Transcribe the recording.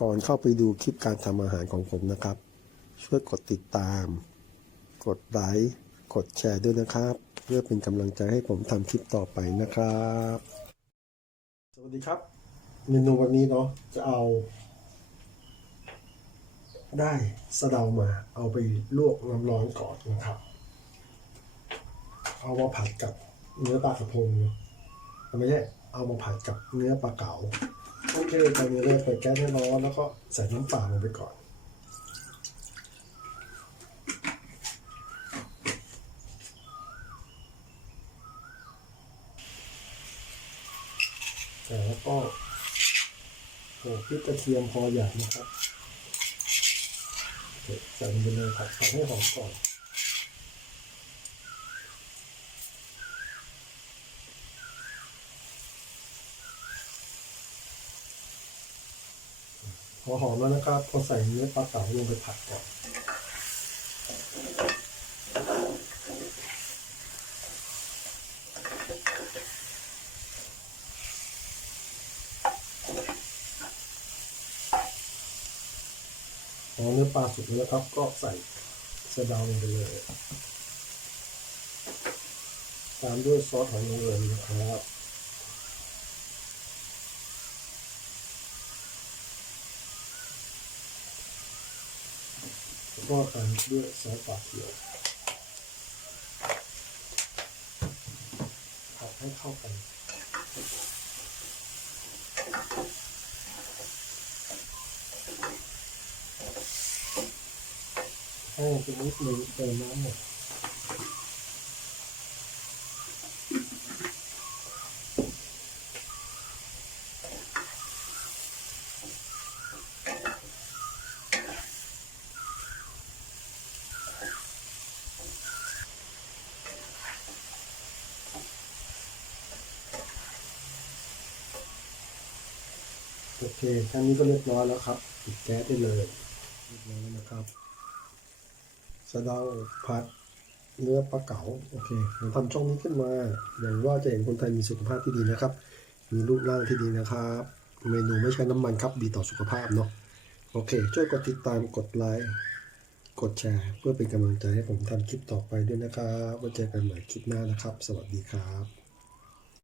ก่อนเข้าไปดูคลิปการทำอาหารของผมนะครับ ช่วยกดติดตาม กดไลค์กดแชร์ด้วยนะครับ เพื่อเป็นกำลังใจให้ผมทำคลิปต่อไปนะครับ สวัสดีครับ เมนูวันนี้เนาะจะเอา ได้สะเดามาเอาไปลวกน้ำร้อนก่อนนะครับ เอามาผัดกับเนื้อปลากระพงเนาะไม่ใช่เอามาผัดกับเนื้อปลาเก๋า โอเคตอนนี้เราเปิดแก๊สให้ร้อนแล้วก็ใส่น้ำเปล่าลงไปก่อน แล้วก็โขลกพริกกระเทียมพอหยาบนะครับใส่ลงไปเลยผัดผัดให้หอมก่อน พอหอมแล้วนะครับ พอใส่เนื้อปลาเก๋าลงไปผัดก่อนพอเนื้อปลาสุกแล้วครับ ก็ใส่สะเดาลงไปเลยตามด้วยซอสหอยนางรมนะครับ แล้ว ก็ตามด้วยซอสปลาเขียวผัดให้เข้ากันแห้งไปนิดนึงเติมน้ำหน่อย โอเคแค่นี้ก็เรียบร้อยแล้วครับปิดแก๊สได้เลยเรียบร้อยแล้วนะครับสะเดาผัดเนื้อปลาเก๋าโอเคผมทำช่องนี้ขึ้นมา อย่างว่าจะเห็นคนไทยมีสุขภาพที่ดีนะครับ มีรูปร่างที่ดีนะครับ เมนูไม่ใช้น้ำมันครับดีต่อสุขภาพเนาะโอเค ช่วยกดติดตามกดไลค์กดแชร์ เพื่อเป็นกำลังใจให้ผมทำคลิปต่อไปด้วยนะครับไว้เจอกันใหม่คลิปหน้านะครับ สวัสดีครับ